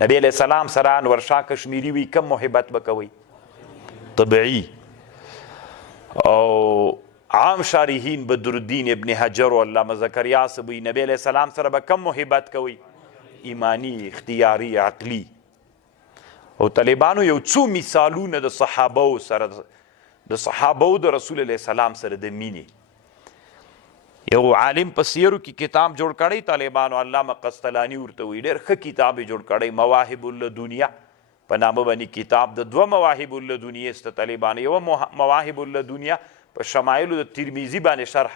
نبی علیہ السلام سره انور شاه کشمیری وی کم محبت به کوئ؟ طبیعي. او عام شارحین بدرالدین ابن حجر و علامه زکریا صاحب وی نبی علیہ السلام سره به کم محبت کوئ؟ ایمانی، اختیاري، عقلی. او طالبانو یو څو مثالونه د صحابو سره د صحابو د رسول علیه السلام سره د مینې. یو عالم په سیرو کې کتاب جوړ کړی طالبانو، علامه قسطلاني ورته وایي، ډېر ښه کتاب یې جوړ کړی، مواهب اللدنیا په نامه باندې کتاب. د دوه مواهب اللدنیا سته طالبانو، یوه مواهب اللدنیا په شمایلو د ترمیزي باندې شرح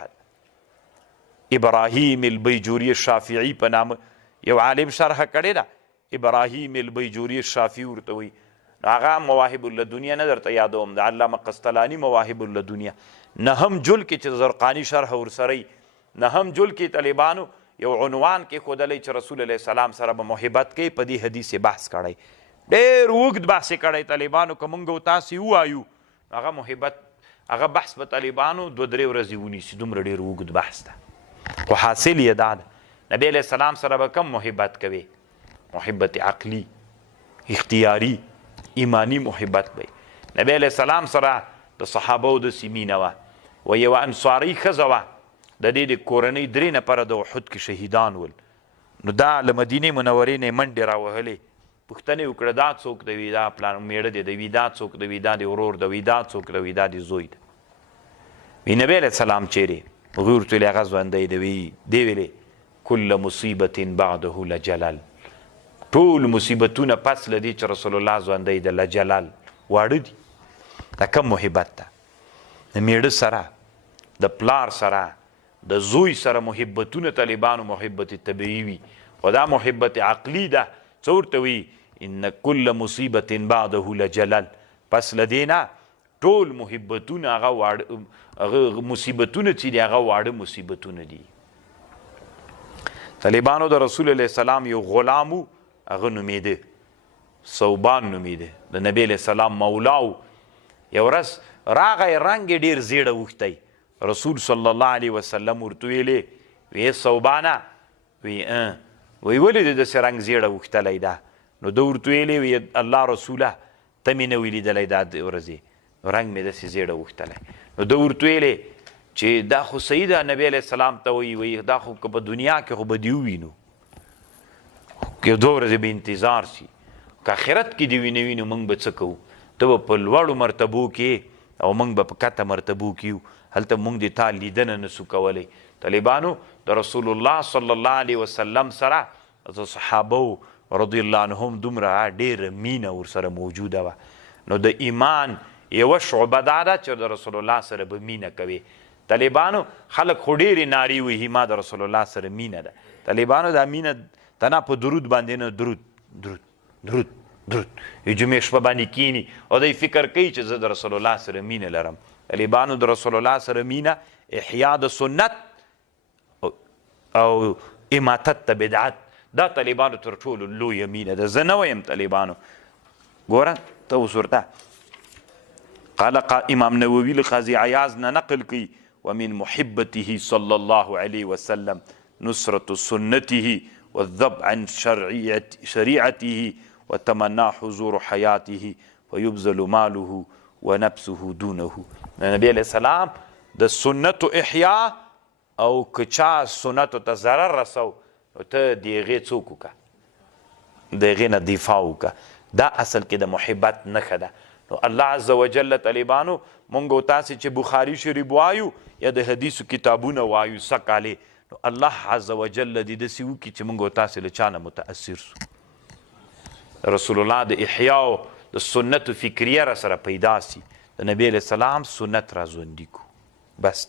ابراهیم البیجوري الشافعي په نامه یو عالم شرح کړې ده، ابراهیم البیجوري الشافعي ورته وایي. هغه مواهب اللدنیا نه درته یادوم، د علامه قسطلاني مواهب اللدنیا نهم جل کې چې زرقاني شرح ورسره نهم جل کې طالبانو یو عنوان کې ښودلی چې رسول علیه السلام سره به محبت کوي، په دې حدیث بحث کړی، ډېر اوږد بحث یې کړی طالبانو. که موږ او تاسې ووایو هغه محبت هغه بحث به طالبانو 2-3 ورځې ونیسي، دومره ډېر اوږد بحث ده. خو حاصل یې دا ده نبی علیه السلام سره به کم محبت کوي؟ محبت عقلی، اختیاري، ایمانی محبت به. نبی علیه السلام سره د صحابو داسې مینه وه. و یوه انصاري ښځه وه، د دې د کورنۍ 3 نفره د احد کې شهیدان ول. نو دا له مدینې منورې نه یې منډې راوهلې، پوښتنه یې وکړه دا څوک دی؟ وي دا پلان میړه دی. د وي دا څوک دی؟ وي دا د ورور دی. وي دا څوک دی؟ وي دا د زوی دی. وي نبی علیه السلام چیرې؟ هغوی ورته ویلې هغه ژوندی دی. وي دې ویلې کل مصیبت بعده لجلال، ټول مصیبتونه پس له دې چې رسول الله ژوندی دی لجلال واړه دي. دا کم محبت ده؟ د میړه سره، د پلار سره، د زوی سره محبتونه طالبانو محبت طبیعي وي، خو دا محبت عقلي ده. څه ورته وي؟ ان کل مصیبت بعده لجلال، پس له دې نه ټول محبتونه هغه مصیبتونه چې دي هغه واړه مصیبتونه دي. طالبانو د رسول علیه السلام یو غلام و، هغه نومیده ثوبان نومیده، د نبی علیه السلام مولاو. یو ورځ راغی، رنګ یې ډېر زیړه اوښتی. رسول صلی الله علیه وسلم ورته ویلې، وی ثوبانه، وی وی ولې د داسې رنګ زیړه اوښتلی ده؟ نو ده ورته ویلې، وی الله رسوله ته مې نه وي لیدلی دا ورځې، رنګ مې داسې زیړه اوښتلی. نو ده ورته ویلې چې دا خو صحیح ده، نبی علیه السلام ته وایي دا خو که په دنیا کې خو به دې ووینو، که 2 ورځې به انتظار سي، که آخرت کې دې وینوي نو موږ به څه کوو؟ ته به په لوړو مرتبو کې او موږ به په کته مرتبو کې یو، هلته موږ د تا لیدنه نسو کولی. طالبانو د رسول الله صلی الله علیه وسلم سره د صحابو رضی الله عنهم دومره ډېره مینه ورسره موجوده وه. نو د ایمان یوه شعبه دا ده چې د رسول الله سره به مینه کوي. طالبانو خلک خو ډېرې نارې وهي ما د رسول الله سره مینه ده. طالبانو دا مینه تنه په درود باندې نه، درود درود درود درود یو جمعې شپه باندې کینی او دی فکر کوي چې زه د رسول الله سره مینه لرم. طالبانو د رسول الله سره مینه احیا د سنت او اماتت د بدعت، دا طالبانو تر ټولو لویه مینه ده. زه نه وایم طالبانو، ګوره ته اوس ورته قال امام نووي له قاضي عیاض نه نقل کوي، ومن محبته صلی الله علیه وسلم نصرة سنته والذب عن شريعته وتمنى حضور حياته ويبذل ماله ونفسه دونه. نبی علیہ السلام د سنتو احیا او کچا سنتو ته ضرر رسو ته د هغې څوک وکړه، د هغې نه دفاع وکړه. دا اصل کې د محبت نښه ده. نو الله عز وجل طالبانو مونږ او تاسې چې بخاري شریف وایو یا د حدیثو کتابونه وایو سکالې، نو الله عز وجل دې داسې وکړي چې مونږ او تاسې له چا نه متاثر سو، رسول الله د احیا او د سنتو فکریه را سره پیدا سي، د نبی علیه السلام سنت را ژوندي کو. بس